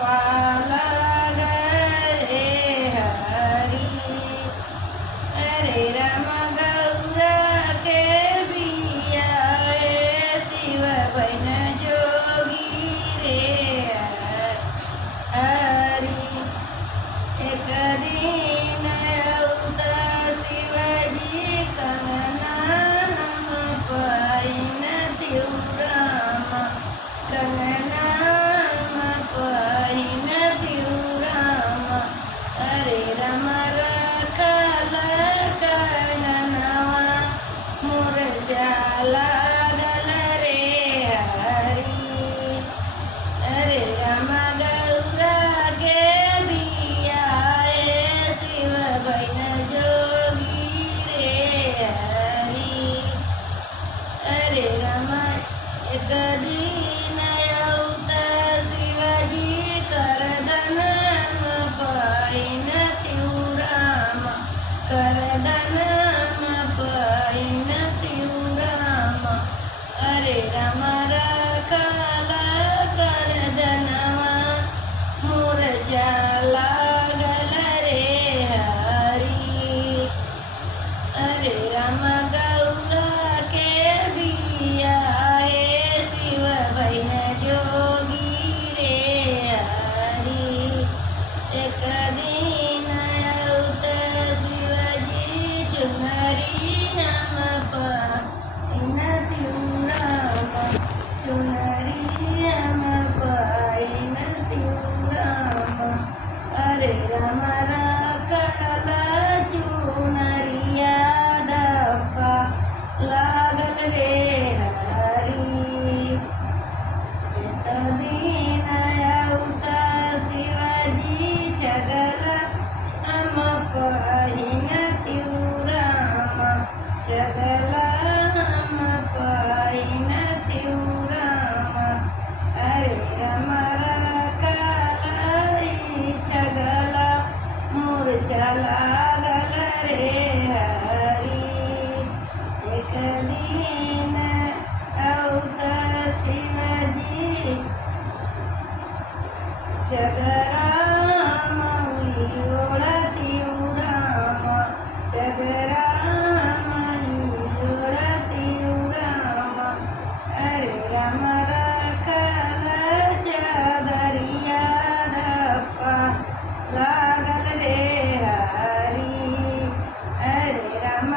पालग रे हरी। अरे राम गौरा के बिया शिव बन जोगी रे हरी। एक दिन औत शिवजी कंगना हम पाइन त्योराम। कंगना हम पाइन त्योराम। अरे राम रखल कंगनवा मुरझा लागल रे हरी। अरे राम गौरा के बिया शिव बन जोगी रे हरी। अरे राम एक दिन औत शिवजी करदन पाइन त्योराम। करदन पाइन त्योराम। अरे राम रखल करदनवा मुरझा लागल रे हरी। अरे राम गौरा के बिया शिव बन जोगी रे हरी। एक दिन औत शिवजी चुनरी हम पाइन त्योराम। चुनरी हम पाइन त्योराम। अरे राम रखल चुनरिया दप्पा लागल रे हरी। एक दिन औत शिवजी छगल हम पाइन त्योराम। छगल हम पाइन त्योराम। अरे राम रखल छगल मुरझा लागल रे हरी। एक दिन औत शिवजी चगराम ओढ़ त्योराम। चगराम ओढ़ त्योराम। अरे राम रखल चदरिया दप्पा लागल रे हरी। अरे राम